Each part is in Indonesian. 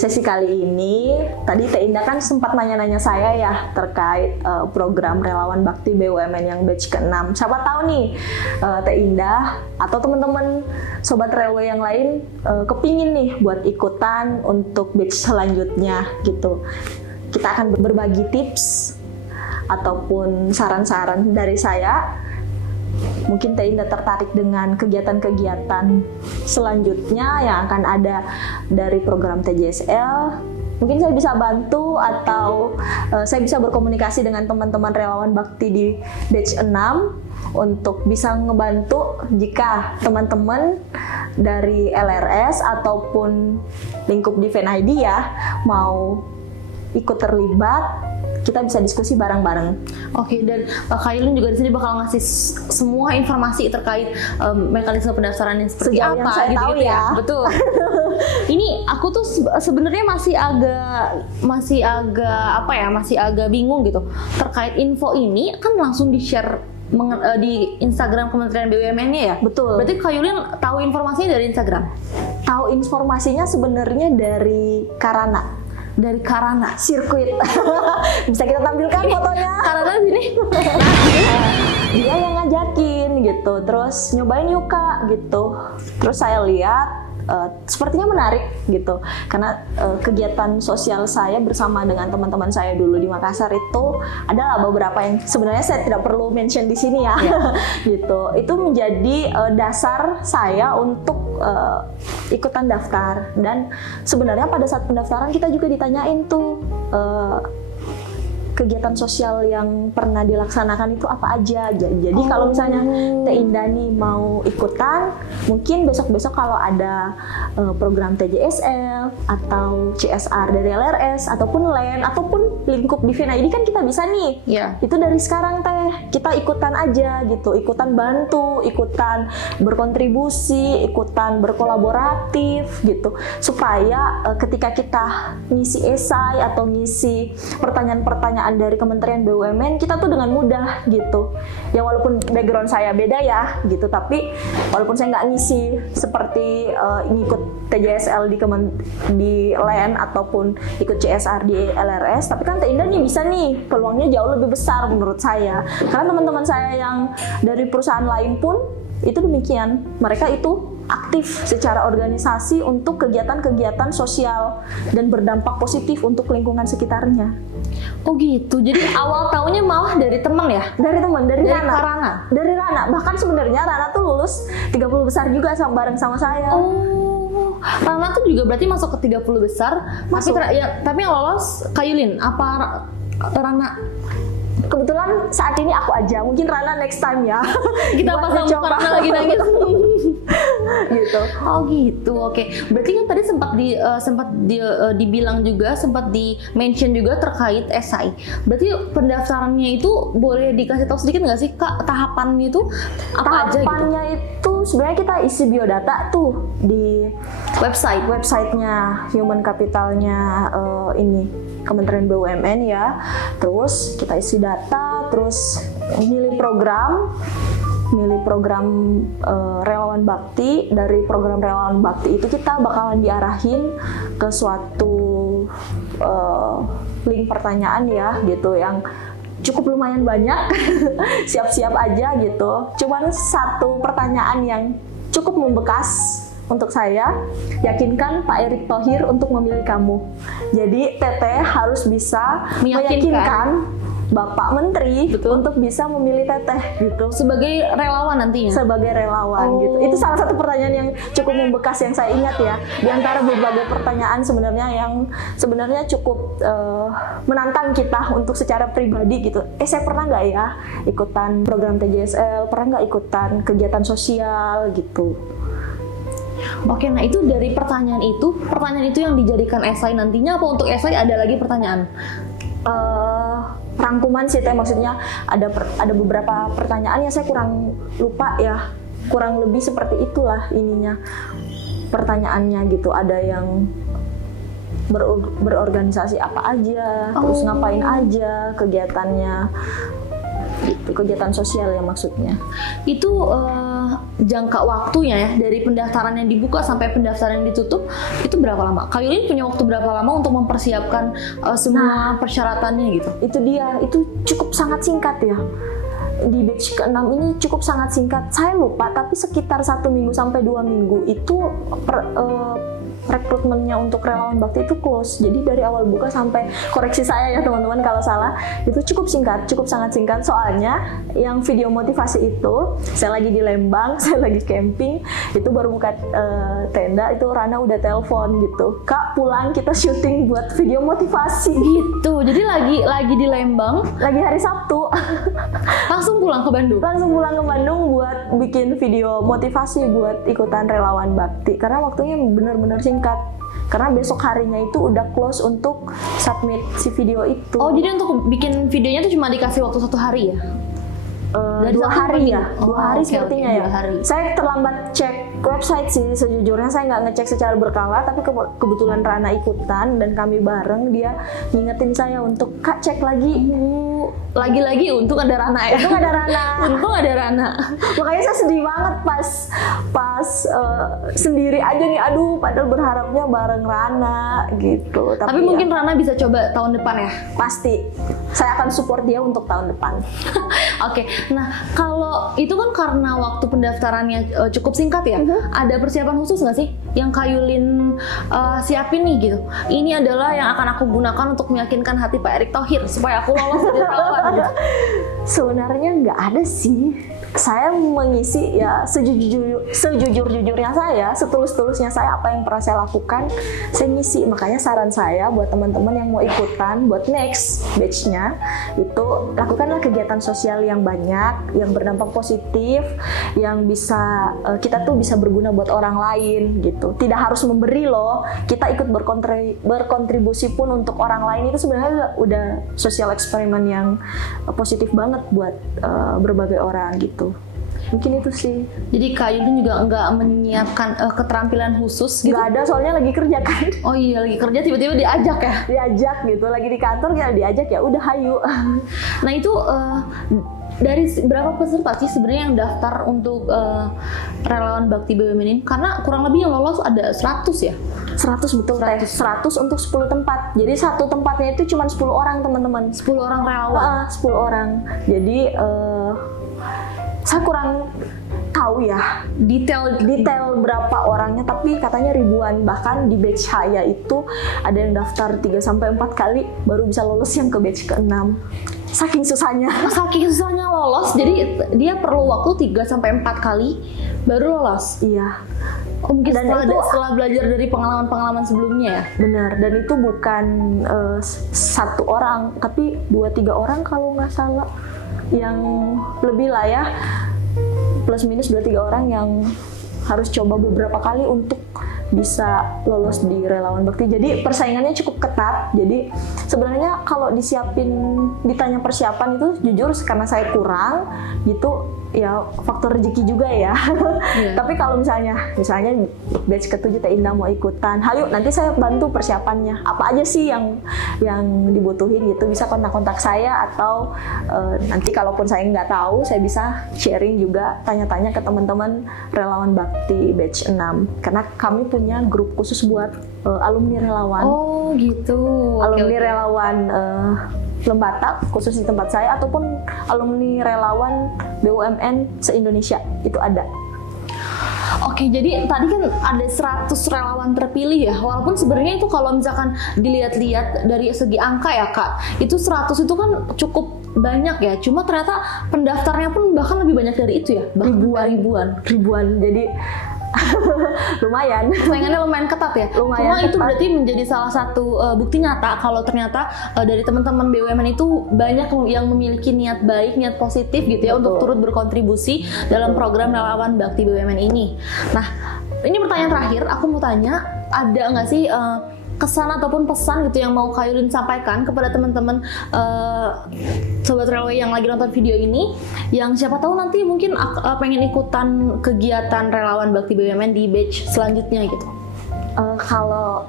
sesi kali ini, tadi Teh Indah kan sempat nanya-nanya saya ya terkait program Relawan Bakti BUMN yang batch ke-6. Siapa tahu nih Teh Indah atau teman-teman Sobat Railway yang lain kepingin nih buat ikutan untuk batch selanjutnya gitu. Kita akan berbagi tips ataupun saran-saran dari saya. Mungkin Teh Indah tertarik dengan kegiatan-kegiatan selanjutnya yang akan ada dari program TJSL. Mungkin saya bisa bantu atau saya bisa berkomunikasi dengan teman-teman relawan bakti di batch 6 untuk bisa ngebantu jika teman-teman dari LRS ataupun lingkup Diven ID ya mau ikut terlibat. Kita bisa diskusi bareng-bareng. Oke, dan Kak Yulin juga di sini bakal ngasih semua informasi terkait mekanisme pendaftaran yang seperti sejauh apa yang saya gitu, tahu ya. Betul. Ini aku tuh sebenarnya masih agak bingung gitu terkait info ini kan langsung di-share di Instagram Kementerian BUMN-nya ya? Betul. Berarti Kak Yulin tahu informasinya dari Instagram? Tahu informasinya sebenarnya dari Karana. Dari Karana sirkuit. Bisa kita tampilkan fotonya. Karana sini. Dia yang ngajakin gitu. Terus nyobain yuk Kak gitu. Terus saya lihat sepertinya menarik gitu. Karena kegiatan sosial saya bersama dengan teman-teman saya dulu di Makassar itu adalah beberapa yang sebenarnya saya tidak perlu mention di sini ya. Gitu. Itu menjadi dasar saya untuk ikutan daftar. Dan sebenarnya pada saat pendaftaran kita juga ditanyain tuh kegiatan sosial yang pernah dilaksanakan itu apa aja. Jadi kalau misalnya Teh Indah nih mau ikutan, mungkin besok-besok kalau ada program TJSL atau CSR dari LRS ataupun LAN ataupun lingkup Diven ID kan kita bisa nih. Itu dari sekarang Teh, kita ikutan aja gitu, ikutan bantu, ikutan berkontribusi, ikutan berkolaboratif gitu. Supaya ketika kita ngisi esai atau ngisi pertanyaan-pertanyaan dari Kementerian BUMN, kita tuh dengan mudah gitu. Ya walaupun background saya beda ya gitu, tapi walaupun saya nggak ngisi seperti ngikut TJSL di LAN ataupun ikut CSR di LRS, tapi kan Teh Indah nih bisa nih, peluangnya jauh lebih besar menurut saya. Karena teman-teman saya yang dari perusahaan lain pun itu demikian. Mereka itu aktif secara organisasi untuk kegiatan-kegiatan sosial dan berdampak positif untuk lingkungan sekitarnya. Oh gitu, jadi awal tahunnya malah dari teman ya? Dari teman, dari Rana. Karana? Dari Rana, bahkan sebenarnya Rana tuh lulus 30 besar juga bareng sama saya. Oh, Rana tuh juga berarti masuk ke 30 besar, masuk. Tapi yang lolos Kak Yulin, apa Rana? Kebetulan saat ini aku aja, mungkin Rana next time ya. Kita pasang muka Rana lagi nangis. Gitu. Oh gitu, oke. Berarti kan tadi sempat dibilang juga, sempat di mention juga terkait esai. Berarti pendaftarannya itu boleh dikasih tahu sedikit nggak sih Kak, tahapannya itu apa aja gitu? Tahapannya itu sebenarnya kita isi biodata tuh di websitenya Human Capitalnya ini Kementerian BUMN ya. Terus kita isi data, terus milih program relawan bakti. Dari program relawan bakti itu kita bakalan diarahin ke suatu link pertanyaan ya gitu yang cukup lumayan banyak. Siap-siap aja gitu. Cuman satu pertanyaan yang cukup membekas untuk saya, yakinkan Pak Erick Thohir untuk memilih kamu. Jadi Teteh harus bisa meyakinkan Bapak Menteri untuk bisa memilih Teteh gitu. Sebagai relawan nantinya? Sebagai relawan gitu. Itu salah satu pertanyaan yang cukup membekas yang saya ingat ya. Di antara berbagai pertanyaan sebenarnya yang sebenarnya cukup menantang kita untuk secara pribadi gitu. Saya pernah nggak ya ikutan program TJSL? Pernah nggak ikutan kegiatan sosial gitu? Oke, nah itu dari pertanyaan itu yang dijadikan esai nantinya, apa untuk esai ada lagi pertanyaan? Rangkuman sih Teh, maksudnya ada beberapa pertanyaan yang saya kurang lupa ya, kurang lebih seperti itulah ininya pertanyaannya gitu. Ada yang berorganisasi apa aja, terus ngapain aja kegiatannya gitu, kegiatan sosial ya maksudnya. Itu jangka waktunya ya dari pendaftaran yang dibuka sampai pendaftaran yang ditutup itu berapa lama? Kak Yulin punya waktu berapa lama untuk mempersiapkan semua persyaratannya gitu? Itu dia, itu cukup sangat singkat ya. Di batch ke-6 ini cukup sangat singkat. Saya lupa, tapi sekitar 1 minggu sampai 2 minggu itu rekrutmennya untuk relawan bakti itu close. Jadi dari awal buka sampai, koreksi saya ya teman-teman kalau salah, itu cukup singkat, cukup sangat singkat. Soalnya yang video motivasi itu, saya lagi di Lembang, saya lagi camping, itu baru buka tenda, itu Rana udah telepon gitu, Kak pulang kita syuting buat video motivasi. Gitu. Jadi lagi di Lembang, lagi hari Sabtu. langsung pulang ke Bandung. Langsung pulang ke Bandung buat bikin video motivasi buat ikutan relawan bakti. Karena waktunya benar-benar singkat. Karena besok harinya itu udah close untuk submit si video itu. Oh, jadi untuk bikin videonya tuh cuma dikasih waktu 1 hari ya? Dari 2 hari ya, 2 hari sepertinya ya. 2 hari. Saya terlambat cek website sih sejujurnya, saya nggak ngecek secara berkala, tapi kebetulan Rana ikutan dan kami bareng, dia ngingetin saya untuk Kak cek lagi. Lagi-lagi untung ada Rana ya. Untung ada Rana. Untung ada Rana. Makanya saya sedih banget pas sendiri aja nih, aduh padahal berharapnya bareng Rana gitu. Tapi mungkin Rana bisa coba tahun depan ya? Pasti. Saya akan support dia untuk tahun depan. Oke, nah kalau itu kan karena waktu pendaftarannya cukup singkat ya, ada persiapan khusus nggak sih yang Kak Yulin siapin nih gitu? Ini adalah yang akan aku gunakan untuk meyakinkan hati Pak Erick Thohir supaya aku lolos dari relawan gitu. Sebenarnya nggak ada sih. Saya mengisi ya sejujur-jujurnya saya, setulus-tulusnya saya, apa yang pernah saya lakukan, saya ngisi. Makanya saran saya buat teman-teman yang mau ikutan buat next batch-nya, itu lakukanlah kegiatan sosial yang banyak, yang berdampak positif, yang bisa kita tuh bisa berguna buat orang lain gitu. Tidak harus memberi loh, kita ikut berkontribusi pun untuk orang lain, itu sebenarnya udah sosial eksperimen yang positif banget buat berbagai orang gitu. Mungkin itu sih. Jadi Kak Yulin juga nggak menyiapkan keterampilan khusus gitu? Nggak ada, soalnya lagi kerja kan. Oh iya, lagi kerja tiba-tiba diajak ya? Diajak gitu, lagi di kantor ya diajak, ya udah hayu. Nah itu dari berapa peserta sih sebenarnya yang daftar untuk relawan bakti BUMN ini? Karena kurang lebih yang lolos ada 100 ya? 100 betul, 100 untuk 10 tempat. Jadi satu tempatnya itu cuma 10 orang teman-teman. 10 orang relawan? 10 orang. Jadi saya kurang tahu ya detail berapa orangnya, tapi katanya ribuan. Bahkan di batch saya itu ada yang daftar 3-4 kali baru bisa lolos yang ke batch ke-6. Saking susahnya. Saking susahnya lolos, jadi dia perlu waktu 3-4 kali baru lolos. Iya. Oh, mungkin dan setelah belajar dari pengalaman-pengalaman sebelumnya ya? Benar, dan itu bukan 1 orang, tapi 2-3 orang kalau nggak salah. Yang lebih lah ya, plus minus 2-3 orang yang harus coba beberapa kali untuk bisa lolos di relawan bakti. Jadi persaingannya cukup ketat. Jadi sebenarnya kalau ditanya persiapan itu jujur karena saya kurang gitu ya, faktor rezeki juga ya. Yeah. Tapi kalau misalnya batch ke-7 Teh Indah mau ikutan, hayu nanti saya bantu persiapannya. Apa aja sih yang dibutuhin gitu, bisa kontak-kontak saya, atau nanti kalaupun saya nggak tahu, saya bisa sharing juga, tanya-tanya ke teman-teman relawan bakti batch 6. Karena kami punya grup khusus buat alumni relawan. Oh gitu. Alumni relawan Lembata khusus di tempat saya, ataupun alumni relawan BUMN se-Indonesia itu ada. Oke, jadi tadi kan ada 100 relawan terpilih ya, walaupun sebenarnya itu kalau misalkan dilihat-lihat dari segi angka ya Kak, itu 100 itu kan cukup banyak ya, cuma ternyata pendaftarnya pun bahkan lebih banyak dari itu ya, ribuan. Jadi lumayan. Saingannya lumayan ketat ya. Cuma itu berarti menjadi salah satu bukti nyata kalau ternyata dari teman-teman BUMN itu banyak yang memiliki niat baik, niat positif gitu ya. Betul. Untuk turut berkontribusi dalam program relawan bakti BUMN ini. Nah, ini pertanyaan terakhir, aku mau tanya, ada nggak sih kesan ataupun pesan gitu yang mau Kak Yulin sampaikan kepada teman-teman Sobat Relway yang lagi nonton video ini, yang siapa tahu nanti mungkin pengen ikutan kegiatan relawan bakti BUMN di batch selanjutnya gitu? Kalau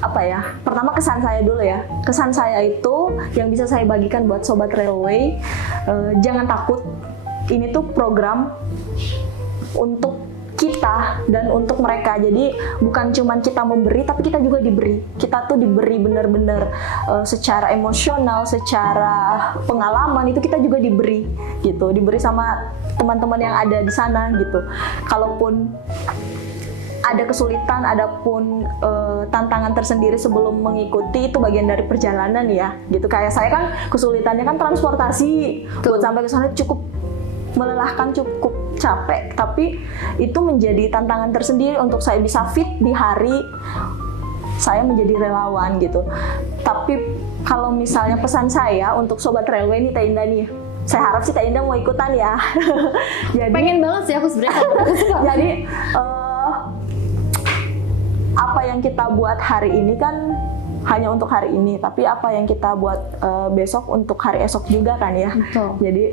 apa ya, pertama kesan saya dulu ya. Kesan saya itu yang bisa saya bagikan buat Sobat Relway, jangan takut ini tuh program untuk kita dan untuk mereka. Jadi bukan cuman kita memberi, tapi kita juga diberi. Kita tuh diberi benar-benar secara emosional, secara pengalaman itu kita juga diberi gitu. Diberi sama teman-teman yang ada di sana gitu. Kalaupun ada kesulitan, adapun tantangan tersendiri sebelum mengikuti, itu bagian dari perjalanan ya gitu. Kayak saya kan kesulitannya kan transportasi. Buat sampai ke sana cukup melelahkan, cukup capek, tapi itu menjadi tantangan tersendiri untuk saya bisa fit di hari saya menjadi relawan gitu. Tapi kalau misalnya pesan saya untuk Sobat Railway ini Teh Indah nih, saya harap sih Teh Indah mau ikutan ya. Jadi, pengen banget sih aku sebenarnya. jadi apa yang kita buat hari ini kan hanya untuk hari ini, tapi apa yang kita buat besok untuk hari esok juga kan ya. Betul. Jadi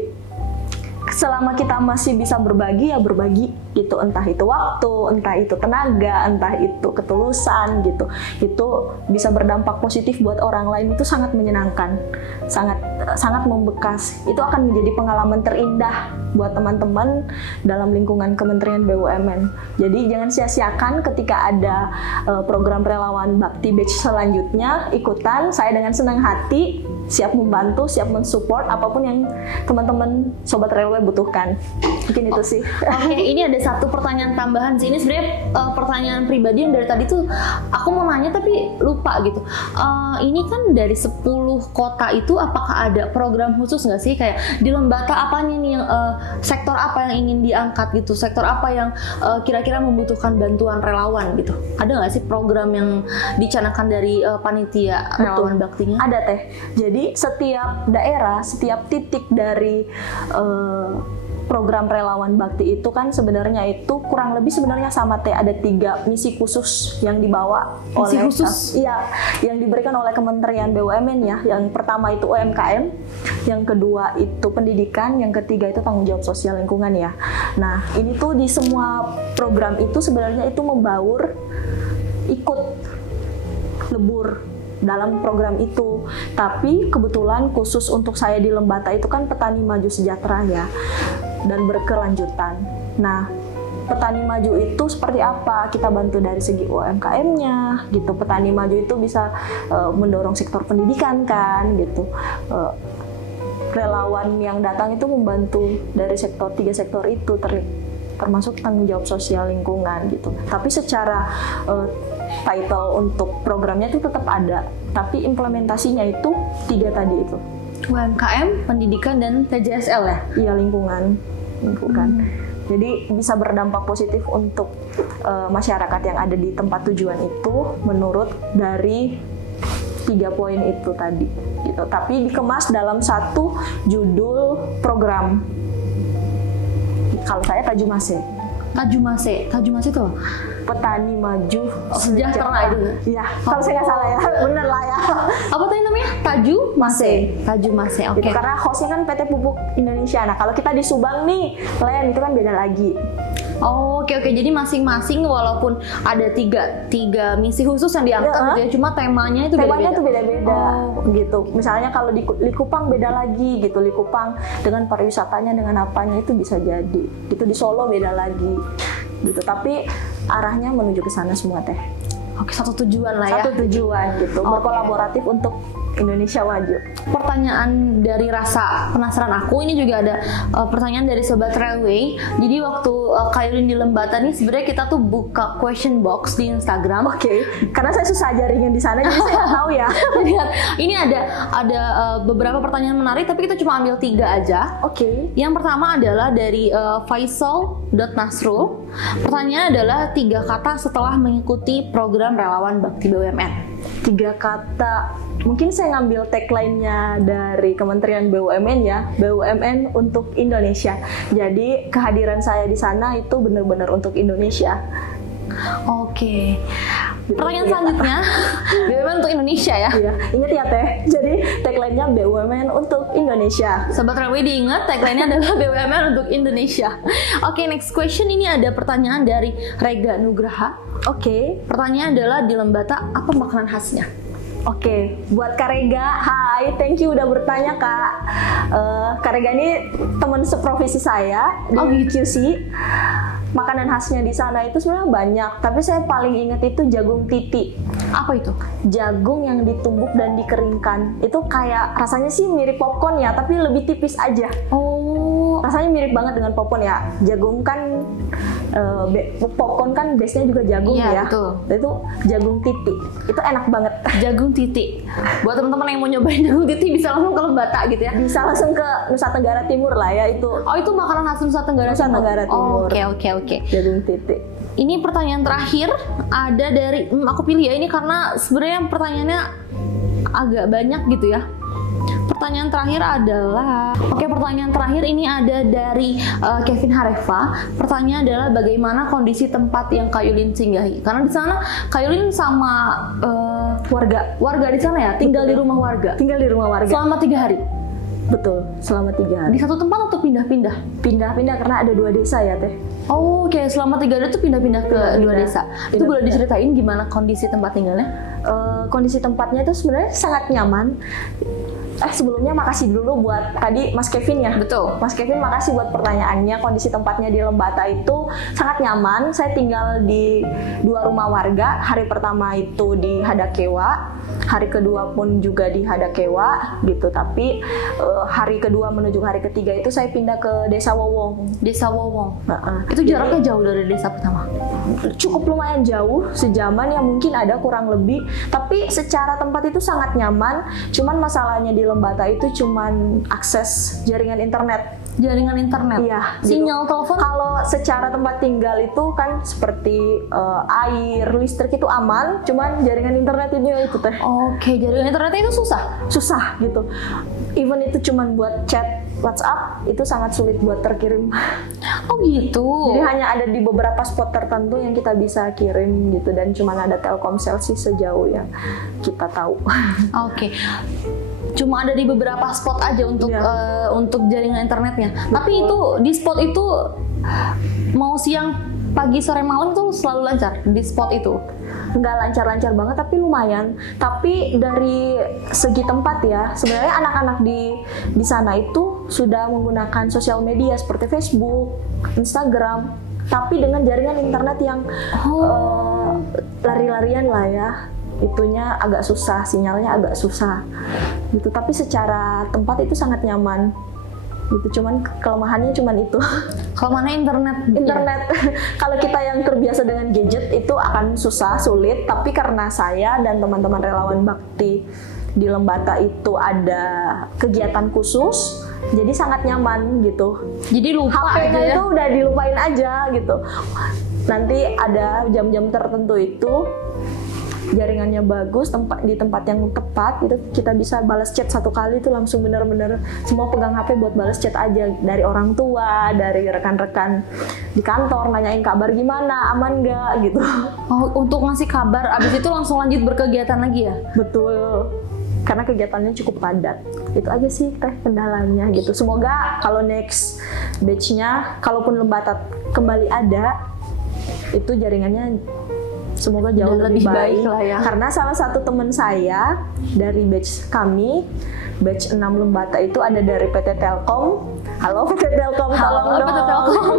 selama kita masih bisa berbagi ya berbagi gitu, entah itu waktu, entah itu tenaga, entah itu ketulusan gitu, itu bisa berdampak positif buat orang lain, itu sangat menyenangkan, sangat membekas. Itu akan menjadi pengalaman terindah buat teman-teman dalam lingkungan Kementerian BUMN. Jadi jangan sia-siakan ketika ada program relawan bakti batch selanjutnya, ikutan. Saya dengan senang hati siap membantu, siap mensupport apapun yang teman-teman Sobat Railway butuhkan. Mungkin itu sih. Oke, ini ada satu pertanyaan tambahan sih. Ini sebenarnya pertanyaan pribadi yang dari tadi tuh aku mau nanya tapi lupa gitu. Ini kan dari 10 kota itu apakah ada program khusus nggak sih? Kayak di Lembata apanya nih yang sektor apa yang ingin diangkat gitu? Sektor apa yang kira-kira membutuhkan bantuan relawan gitu? Ada nggak sih program yang dicanangkan dari panitia relawan baktinya? Ada Teh. Jadi setiap daerah, setiap titik dari program relawan bakti itu kan sebenarnya itu kurang lebih sebenarnya sama Teh, ada 3 misi khusus yang dibawa misi oleh khusus? Iya, yang diberikan oleh Kementerian BUMN ya. Yang pertama itu UMKM, yang kedua itu pendidikan, yang ketiga itu tanggung jawab sosial lingkungan ya. Nah, ini tuh di semua program itu sebenarnya itu membaur, ikut lebur dalam program itu. Tapi kebetulan khusus untuk saya di Lembata itu kan petani maju sejahtera ya, dan berkelanjutan. Nah, petani maju itu seperti apa? Kita bantu dari segi UMKM-nya gitu. Petani maju itu bisa mendorong sektor pendidikan kan gitu. Relawan yang datang itu membantu dari sektor 3 sektor itu, termasuk tanggung jawab sosial lingkungan gitu. Tapi secara title untuk programnya itu tetap ada, tapi implementasinya itu 3 tadi itu. UMKM, pendidikan, dan TJSL ya? Iya, lingkungan. Jadi bisa berdampak positif untuk masyarakat yang ada di tempat tujuan itu menurut dari 3 poin itu tadi gitu. Tapi dikemas dalam satu judul program. Kalau saya Tajumase. Tajumase itu Petani Maju Sejahtera itu. Iya, kalau saya nggak salah ya, bener lah ya. Apa tadi namanya? Tajumase. Oke. Gitu, karena hostnya kan PT Pupuk Indonesia. Nah, kalau kita di Subang nih, Len itu kan beda lagi. Oh, oke. Jadi masing-masing walaupun ada tiga misi khusus yang diangkat gitu ya, cuma temanya itu Temanya beda-beda. tuh beda-beda gitu. Misalnya kalau di Likupang beda lagi gitu. Likupang dengan pariwisatanya dengan apanya itu bisa jadi. Gitu di Solo beda lagi gitu. Tapi arahnya menuju ke sana semua Teh. Oke, satu tujuan lah ya. Satu tujuan gitu. Berkolaboratif untuk Indonesia maju. Pertanyaan dari rasa penasaran aku, ini juga ada pertanyaan dari Sobat Railway. Jadi waktu Kairin di Lembata nih, sebenarnya kita tuh buka question box di Instagram. Oke, karena saya susah jaringin di sana, jadi saya nggak tahu ya. Lihat, ini ada beberapa pertanyaan menarik, tapi kita cuma ambil 3 aja. Oke. Yang pertama adalah dari Faisal.Nasrul. Pertanyaannya adalah 3 kata setelah mengikuti program relawan bakti BUMN. 3 kata. Mungkin saya ngambil tagline-nya dari Kementerian BUMN ya, BUMN untuk Indonesia. Jadi kehadiran saya di sana itu benar-benar untuk Indonesia. Oke. Pertanyaan selanjutnya, BUMN untuk Indonesia ya? Iya, ingat ya Teh. Jadi tagline-nya BUMN untuk Indonesia. Sobat Railway diingat, tagline-nya adalah BUMN untuk Indonesia. Oke, next question, ini ada pertanyaan dari Rega Nugraha. Oke. Pertanyaan adalah, di Lembata apa makanan khasnya? Oke, buat Kak Rega, Hai, thank you udah bertanya Kak. Kak Rega ini teman seprofesi saya di QC. Makanan khasnya di sana itu sebenarnya banyak, tapi saya paling ingat itu jagung titi. Apa itu? Jagung yang ditumbuk dan dikeringkan. Itu kayak rasanya sih mirip popcorn ya, tapi lebih tipis aja. Oh, Rasanya mirip banget dengan popcorn ya. Jagung kan popcorn kan base-nya juga jagung iya, ya. betul. Itu jagung titi. Itu enak banget. jagung titik. Buat teman-teman yang mau nyobain jagung titik bisa langsung ke Lembata gitu ya. Bisa langsung ke Nusa Tenggara Timur lah ya itu. Oh, itu makanan khas Nusa Tenggara Nusa Timur. Tenggara Timur. Oke. Jagung titi. Ini pertanyaan terakhir ada dari aku pilih ya ini karena sebenarnya pertanyaannya agak banyak gitu ya. Pertanyaan terakhir adalah pertanyaan terakhir ini ada dari Kevin Hareva. Pertanyaannya adalah bagaimana kondisi tempat yang Kak Yulin singgahi? Karena di sana Kak Yulin sama warga di sana ya, tinggal di rumah warga. Tinggal di rumah warga. Selama 3 hari. Betul, selama 3 hari. Di satu tempat atau pindah-pindah? Pindah-pindah karena ada 2 desa ya Teh. Oh, oke. Selama 3 hari itu pindah-pindah ke 2 desa. Itu boleh diceritain gimana kondisi tempat tinggalnya? Kondisi tempatnya itu sebenarnya sangat nyaman. Sebelumnya makasih dulu buat tadi Mas Kevin ya. Betul. Mas Kevin makasih buat pertanyaannya. Kondisi tempatnya di Lembata itu sangat nyaman. Saya tinggal di 2 rumah warga. Hari pertama itu di Hadakewa, hari kedua pun juga di Hadakewa gitu. Tapi hari kedua menuju hari ketiga itu saya pindah ke Desa Wowong. Desa Wowong. Itu jaraknya jauh dari desa pertama. Cukup lumayan jauh, sejaman ya mungkin ada kurang lebih. Tapi secara tempat itu sangat nyaman. Cuman masalahnya di Lembata itu cuman akses jaringan internet. Jaringan internet? Iya. Sinyal gitu. telepon? Kalau secara tempat tinggal itu kan seperti air, listrik itu aman. Cuman jaringan internet ini itu Teh. Oke, jaringan internetnya itu susah? Susah gitu. Even itu cuman buat chat WhatsApp itu sangat sulit buat terkirim. Oh gitu. Jadi hanya ada di beberapa spot tertentu yang kita bisa kirim gitu, dan cuma ada Telkomsel sih sejauh yang kita tahu. Oke. Cuma ada di beberapa spot aja untuk untuk jaringan internetnya. Betul. Tapi itu di spot itu mau siang, pagi, sore, malam itu selalu lancar di spot itu. Nggak lancar-lancar banget tapi lumayan. Tapi dari segi tempat ya, sebenarnya anak-anak di sana itu sudah menggunakan sosial media seperti Facebook, Instagram, tapi dengan jaringan internet yang lari-larian lah ya. Itunya agak susah, sinyalnya agak susah gitu. Tapi secara tempat itu sangat nyaman gitu. Cuman kelemahannya cuman itu. Kelemahannya internet. Kalau kita yang terbiasa dengan gadget itu akan susah, sulit. Tapi karena saya dan teman-teman relawan bakti di Lembata itu ada kegiatan khusus, jadi sangat nyaman gitu. Jadi lupa HP-nya aja ya? itu udah dilupain aja gitu. Nanti ada jam-jam tertentu itu jaringannya bagus, di tempat yang tepat itu kita bisa balas chat satu kali itu langsung bener-bener semua pegang HP buat balas chat aja, dari orang tua, dari rekan-rekan di kantor nanyain kabar gimana, aman nggak gitu. Oh, untuk ngasih kabar, abis itu langsung lanjut berkegiatan lagi ya? Betul, karena kegiatannya cukup padat. Itu aja sih Teh kendalanya gitu. Semoga kalau next batch-nya, kalaupun Lembata kembali ada, itu jaringannya semoga jauh lebih baik lah ya. Karena salah satu teman saya dari batch kami, batch 6 Lembata itu ada dari PT Telkom. Halo PT Telkom, tolong dong. PT Telkom.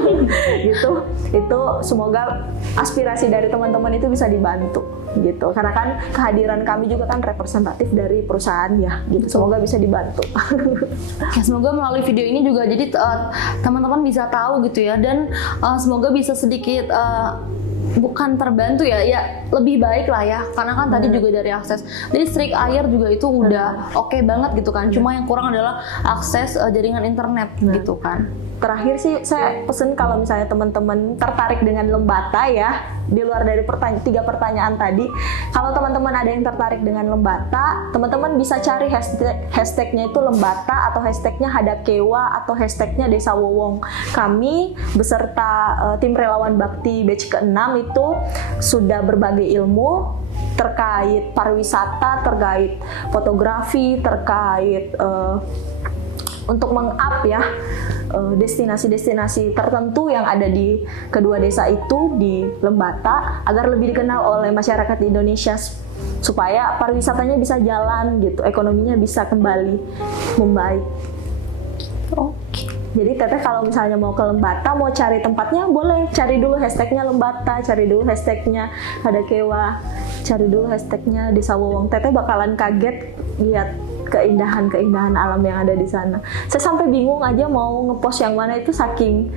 Gitu. Itu semoga aspirasi dari teman-teman itu bisa dibantu gitu. Karena kan kehadiran kami juga kan representatif dari perusahaan ya gitu. Semoga bisa dibantu. Ya, semoga melalui video ini juga jadi teman-teman bisa tahu gitu ya, dan semoga bisa sedikit bukan terbantu ya lebih baik lah ya, karena kan tadi juga dari akses listrik, air juga itu udah oke banget gitu kan. Cuma yang kurang adalah akses jaringan internet gitu kan. Terakhir sih saya pesen kalau misalnya teman-teman tertarik dengan Lembata ya, di luar dari 3 pertanyaan tadi, kalau teman-teman ada yang tertarik dengan Lembata, teman-teman bisa cari hashtagnya itu Lembata, atau hashtagnya Hadakewa, atau hashtagnya Desa Wowong. Kami beserta tim relawan bakti batch ke-6 itu sudah berbagi ilmu terkait pariwisata, terkait fotografi, terkait untuk meng-up ya destinasi-destinasi tertentu yang ada di kedua desa itu di Lembata agar lebih dikenal oleh masyarakat Indonesia supaya pariwisatanya bisa jalan gitu, ekonominya bisa kembali membaik. Oke. Jadi teteh kalau misalnya mau ke Lembata, mau cari tempatnya boleh cari dulu hashtagnya Lembata, cari dulu hashtagnya Hadakewa, cari dulu hashtagnya Desa Wowong. Teteh bakalan kaget lihat keindahan-keindahan alam yang ada di sana. Saya sampai bingung aja mau ngepost yang mana, itu saking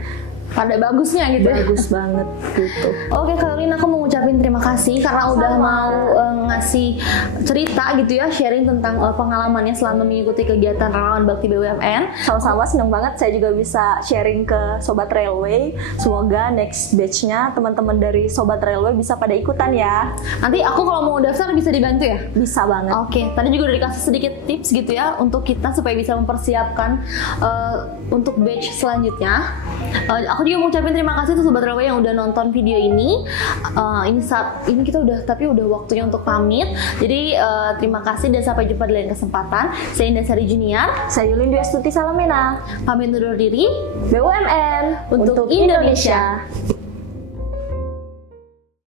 Pada bagusnya gitu ya. bagus banget gitu. Oke, Caroline, aku mau ngucapin terima kasih karena udah Sama. mau ngasih cerita gitu ya, sharing tentang pengalamannya selama mengikuti kegiatan Relawan Bakti BUMN. Sama-sama, seneng banget saya juga bisa sharing ke Sobat Railway. Semoga next batch-nya teman-teman dari Sobat Railway bisa pada ikutan ya. Nanti aku kalau mau daftar bisa dibantu ya? Bisa banget. Oke, tadi juga udah dikasih sedikit tips gitu ya untuk kita supaya bisa mempersiapkan untuk batch selanjutnya. Aku juga mau ucapin terima kasih tuh Sobat Railway yang udah nonton video ini. Ini kita udah waktunya untuk pamit. Jadi terima kasih dan sampai jumpa di lain kesempatan. Saya Indah Sari Junior. Saya Yulin Dwi Astuti Salamena. Pamit undur diri BUMN untuk Indonesia.